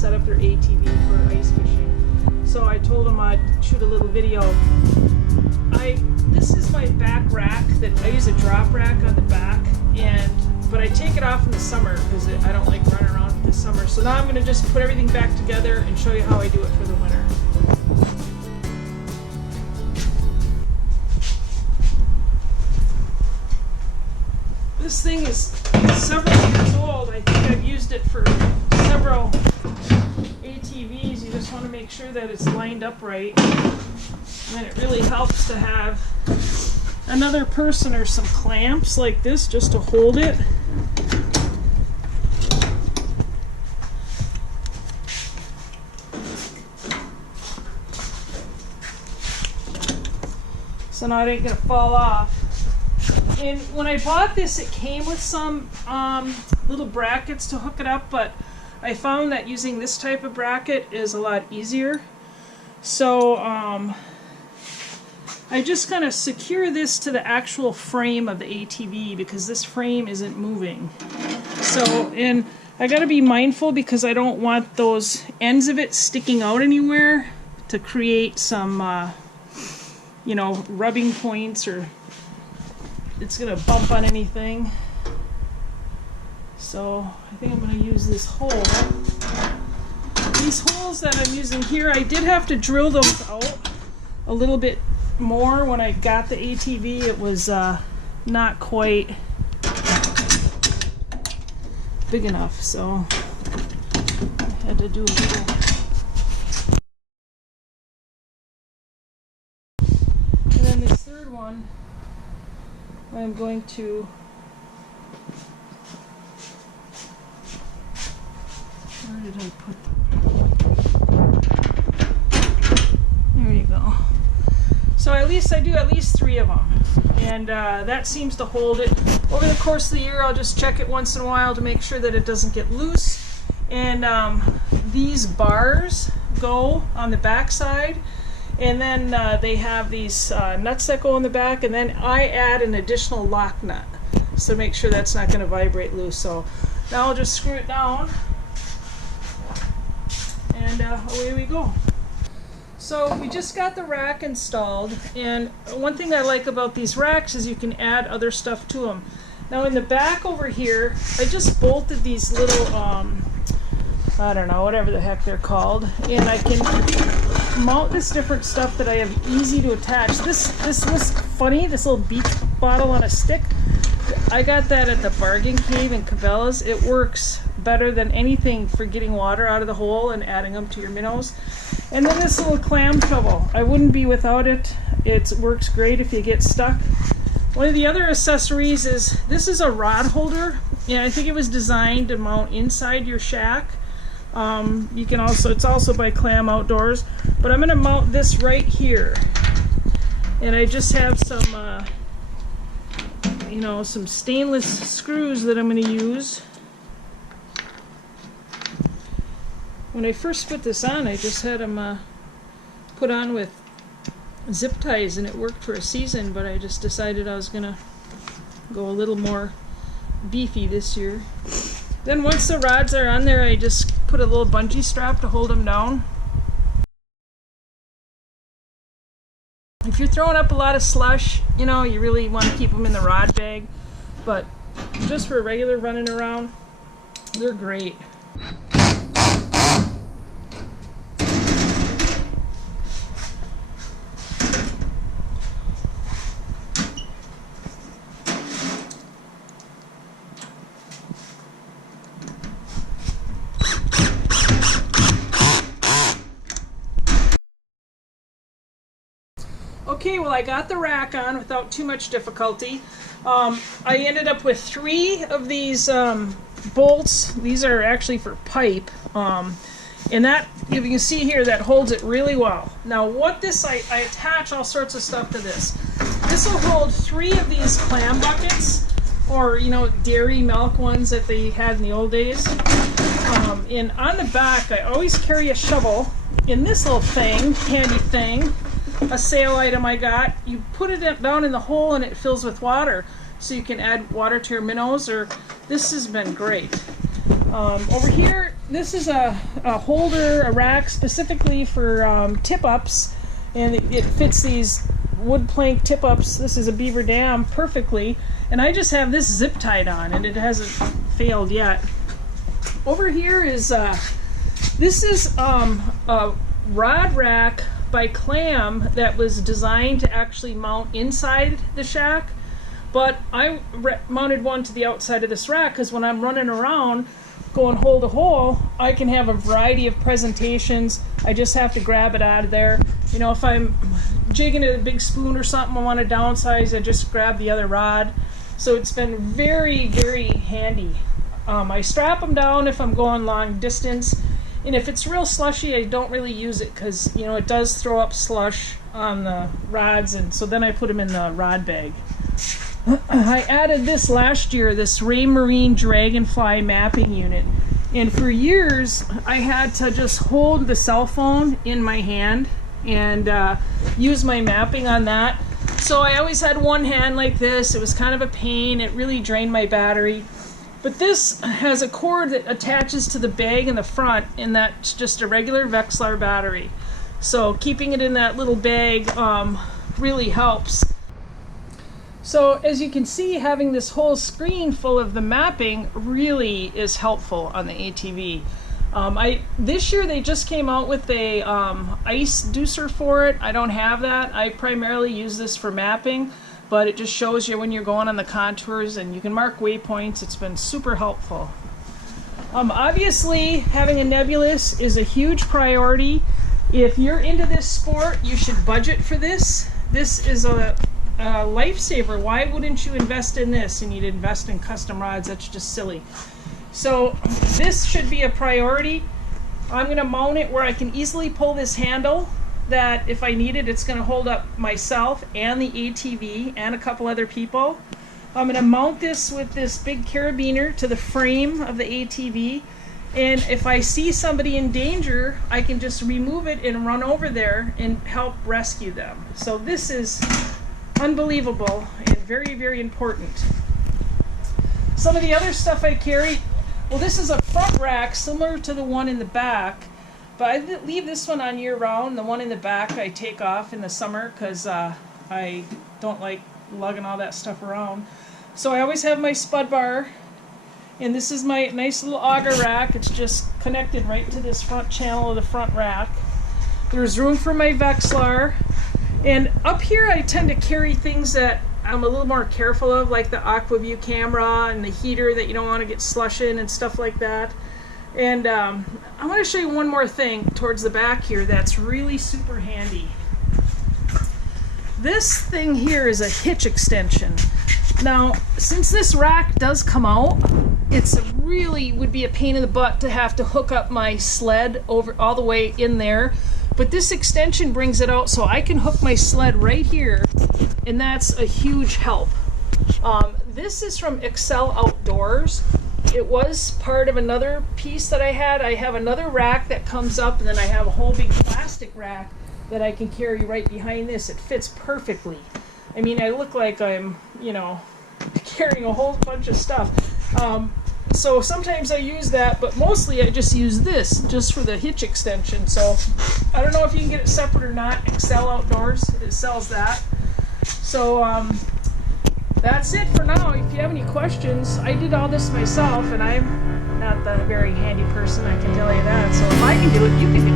set up their ATV for ice fishing. So I told them I'd shoot a little video. This is my back rack that I use, a drop rack on the back, but I take it off in the summer because I don't like running around in the summer. So now I'm going to just put everything back together and show you how I do it for the winter. This thing is several years old. I think I've used it for several ATVs. You just want to make sure that it's lined up right. And it really helps to have another person or some clamps like this just to hold it. So now it ain't gonna fall off. And when I bought this, it came with some little brackets to hook it up, but I found that using this type of bracket is a lot easier. So I just kind of secure this to the actual frame of the ATV because this frame isn't moving. So, and I gotta be mindful because I don't want those ends of it sticking out anywhere to create some, you know, rubbing points, or it's gonna bump on anything. So I think I'm gonna use this hole. These holes that I'm using here, I did have to drill those out a little bit more when I got the ATV. It was not quite big enough, so I had to do a little. And then this third one, I'm going to where did I put them? There you go. So I do at least 3 of them, and that seems to hold it. Over the course of the year, I'll just check it once in a while to make sure that it doesn't get loose. And these bars go on the back side, and then they have these nuts that go on the back, and then I add an additional lock nut so make sure that's not going to vibrate loose. So now I'll just screw it down, and away we go. So we just got the rack installed, and one thing I like about these racks is you can add other stuff to them. Now in the back over here, I just bolted these little, I don't know, whatever the heck they're called, and I can mount this different stuff that I have easy to attach. This looks funny, this little beach bottle on a stick. I got that at the Bargain Cave in Cabela's. It works better than anything for getting water out of the hole and adding them to your minnows. And then this little clam shovel. I wouldn't be without it. It works great if you get stuck. One of the other accessories is, this is a rod holder, and I think it was designed to mount inside your shack. You can also, it's also by Clam Outdoors, but I'm going to mount this right here. And I just have some, you know, some stainless screws that I'm going to use. When I first put this on, I just had them put on with zip ties, and it worked for a season, but I just decided I was going to go a little more beefy this year. Then once the rods are on there, I just put a little bungee strap to hold them down. If you're throwing up a lot of slush, you know, you really want to keep them in the rod bag, but just for regular running around, they're great. Okay, well, I got the rack on without too much difficulty. I ended up with 3 of these bolts. These are actually for pipe. And that, if you can see here, that holds it really well. Now what this, I attach all sorts of stuff to this. This will hold 3 of these clam buckets, or, you know, dairy milk ones that they had in the old days. And on the back, I always carry a shovel. In this little thing, handy thing, a sale item I got, you put it down in the hole and it fills with water, so you can add water to your minnows. Or this has been great. Over here, this is a holder, a rack specifically for tip-ups, and it fits these wood plank tip-ups. This is a beaver dam perfectly, and I just have this zip tied on, and it hasn't failed yet. Over here is this is a rod rack by Clam that was designed to actually mount inside the shack, but I mounted one to the outside of this rack because when I'm running around going hole to hole, I can have a variety of presentations. I just have to grab it out of there. You know, if I'm jigging a big spoon or something, I want to downsize, I just grab the other rod. So it's been very, very handy. I strap them down if I'm going long distance, and if it's real slushy, I don't really use it because, you know, it does throw up slush on the rods, and so then I put them in the rod bag. I added this last year, this Raymarine Dragonfly mapping unit, and for years I had to just hold the cell phone in my hand and use my mapping on that. So I always had one hand like this. It was kind of a pain. It really drained my battery. But this has a cord that attaches to the bag in the front, and that's just a regular Vexilar battery. So keeping it in that little bag really helps. So as you can see, having this whole screen full of the mapping really is helpful on the ATV. This year they just came out with a ice deucer for it. I don't have that. I primarily use this for mapping, but it just shows you when you're going on the contours, and you can mark waypoints. It's been super helpful. Obviously, having a nebulous is a huge priority. If you're into this sport, you should budget for this. This is a lifesaver. Why wouldn't you invest in this? And you'd invest in custom rods. That's just silly. So this should be a priority. I'm going to mount it where I can easily pull this handle, that if I need it, it's going to hold up myself and the ATV and a couple other people. I'm going to mount this with this big carabiner to the frame of the ATV, and if I see somebody in danger, I can just remove it and run over there and help rescue them. So this is unbelievable and very, very important. Some of the other stuff I carry, well, this is a front rack similar to the one in the back, but I leave this one on year-round. The one in the back I take off in the summer because I don't like lugging all that stuff around. So I always have my spud bar, and this is my nice little auger rack. It's just connected right to this front channel of the front rack. There's room for my Vexilar. And up here I tend to carry things that I'm a little more careful of, like the AquaView camera and the heater that you don't want to get slush in and stuff like that. And I want to show you one more thing towards the back here that's really super handy. This thing here is a hitch extension. Now, since this rack does come out, it's really would be a pain in the butt to have to hook up my sled over all the way in there. But this extension brings it out so I can hook my sled right here, and that's a huge help. This is from Excel Outdoors. It was part of another piece that I had. I have another rack that comes up, and then I have a whole big plastic rack that I can carry right behind this. It fits perfectly. I mean, I look like I'm, you know, carrying a whole bunch of stuff. So sometimes I use that, but mostly I just use this just for the hitch extension. So I don't know if you can get it separate or not. Excel Outdoors, it sells that. So that's it for now. If you have any questions, I did all this myself, and I'm not the very handy person, I can tell you that. So if I can do it, you can do it.